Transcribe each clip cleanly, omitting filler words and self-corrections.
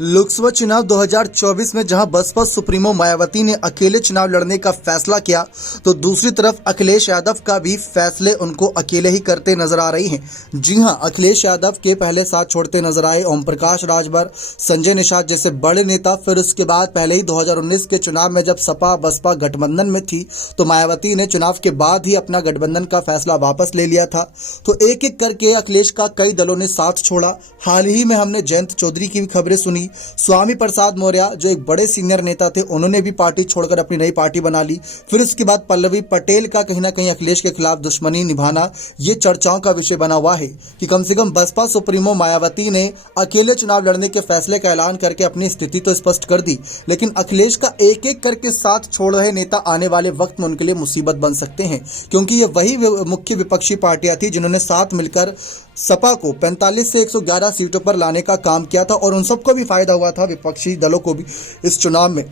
लोकसभा चुनाव 2024 में जहां बसपा सुप्रीमो मायावती ने अकेले चुनाव लड़ने का फैसला किया, तो दूसरी तरफ अखिलेश यादव का भी फैसले उनको अकेले ही करते नजर आ रही हैं। जी हां, अखिलेश यादव के पहले साथ छोड़ते नजर आए ओम प्रकाश राजभर, संजय निषाद जैसे बड़े नेता। फिर उसके बाद पहले ही 2019 के चुनाव में जब सपा बसपा गठबंधन में थी, तो मायावती ने चुनाव के बाद ही अपना गठबंधन का फैसला वापस ले लिया था। तो एक एक करके अखिलेश का कई दलों ने साथ छोड़ा। हाल ही में हमने जयंत चौधरी की भी खबरें सुनी। स्वामी प्रसाद मौर्य जो एक बड़े सीनियर नेता थे, उन्होंने भी पार्टी छोड़कर अपनी नई पार्टी बना ली। फिर उसके बाद पल्लवी पटेल का कहीं ना कहीं अखिलेश के खिलाफ दुश्मनी निभाना ये चर्चाओं का विषय बना हुआ है कि कम से कम बसपा सुप्रीमो मायावती ने अकेले चुनाव लड़ने के फैसले का ऐलान करके अपनी स्थिति तो स्पष्ट कर दी, लेकिन अखिलेश का एक एक करके साथ छोड़ रहे नेता आने वाले वक्त में उनके लिए मुसीबत बन सकते हैं, क्योंकि ये वही मुख्य विपक्षी पार्टियां थी जिन्होंने साथ मिलकर सपा को 45 से 111 सीटों पर लाने का काम किया था और उन सबको भी फायदा हुआ था, विपक्षी दलों को भी इस चुनाव में।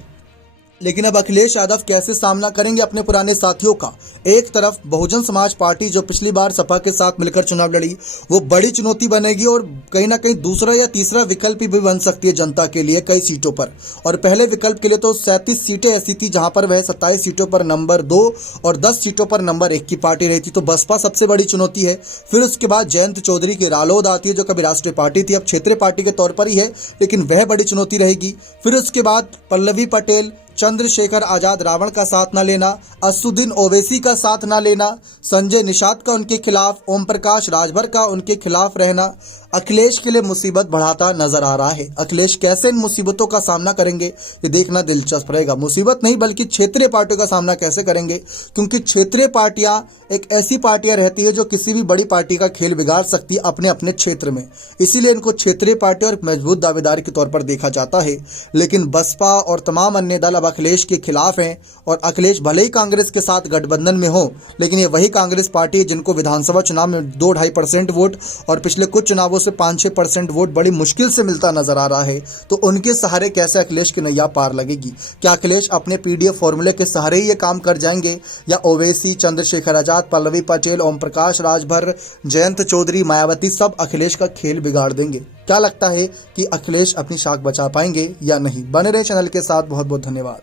लेकिन अब अखिलेश यादव कैसे सामना करेंगे अपने पुराने साथियों का? एक तरफ बहुजन समाज पार्टी जो पिछली बार सपा के साथ मिलकर चुनाव लड़ी, वो बड़ी चुनौती बनेगी और कहीं ना कहीं दूसरा या तीसरा विकल्प भी बन सकती है जनता के लिए कई सीटों पर। और पहले विकल्प के लिए तो 37 सीटें ऐसी थी जहां पर वह 27 सीटों पर नंबर 2 और 10 सीटों पर नंबर 1 की पार्टी रही थी, तो बसपा सबसे बड़ी चुनौती है। फिर उसके बाद जयंत चौधरी की रालोद आती है जो कभी राष्ट्रीय पार्टी थी, अब क्षेत्रीय पार्टी के तौर पर ही है, लेकिन वह बड़ी चुनौती रहेगी। फिर उसके बाद पल्लवी पटेल, चंद्रशेखर आजाद रावण का साथ न लेना, असदुद्दीन ओवैसी का साथ न लेना, संजय निषाद का उनके खिलाफ, ओम प्रकाश राजभर का उनके खिलाफ रहना अखिलेश के लिए मुसीबत बढ़ाता नजर आ रहा है। अखिलेश कैसे इन मुसीबतों का सामना करेंगे ये देखना दिलचस्प रहेगा। मुसीबत नहीं बल्कि क्षेत्रीय पार्टियों का सामना कैसे करेंगे, क्योंकि क्षेत्रीय पार्टियां एक ऐसी पार्टियां रहती है जो किसी भी बड़ी पार्टी का खेल बिगाड़ सकती है अपने अपने क्षेत्र में, इसीलिए इनको क्षेत्रीय पार्टी और मजबूत दावेदार के तौर पर देखा जाता है। लेकिन बसपा और तमाम अन्य दल अब अखिलेश के खिलाफ हैं और अखिलेश भले ही कांग्रेस के साथ गठबंधन में हो, लेकिन ये वही कांग्रेस पार्टी है जिनको विधानसभा चुनाव में 2-2.5% वोट और पिछले कुछ चुनावों से 5-6% वोट बड़ी मुश्किल से मिलता नजर आ रहा है। तो उनके सहारे कैसे अखिलेश की नैया पार लगेगी? क्या अखिलेश अपने पीडीएफ फॉर्मूले के सहारे ही ये काम कर जाएंगे, या ओवैसी, चंद्रशेखर आजाद, पल्लवी पटेल, ओम प्रकाश राजभर, जयंत चौधरी, मायावती सब अखिलेश का खेल बिगाड़ देंगे? क्या लगता है कि अखिलेश अपनी साख बचा पाएंगे या नहीं? बने रहे चैनल के साथ। बहुत बहुत धन्यवाद।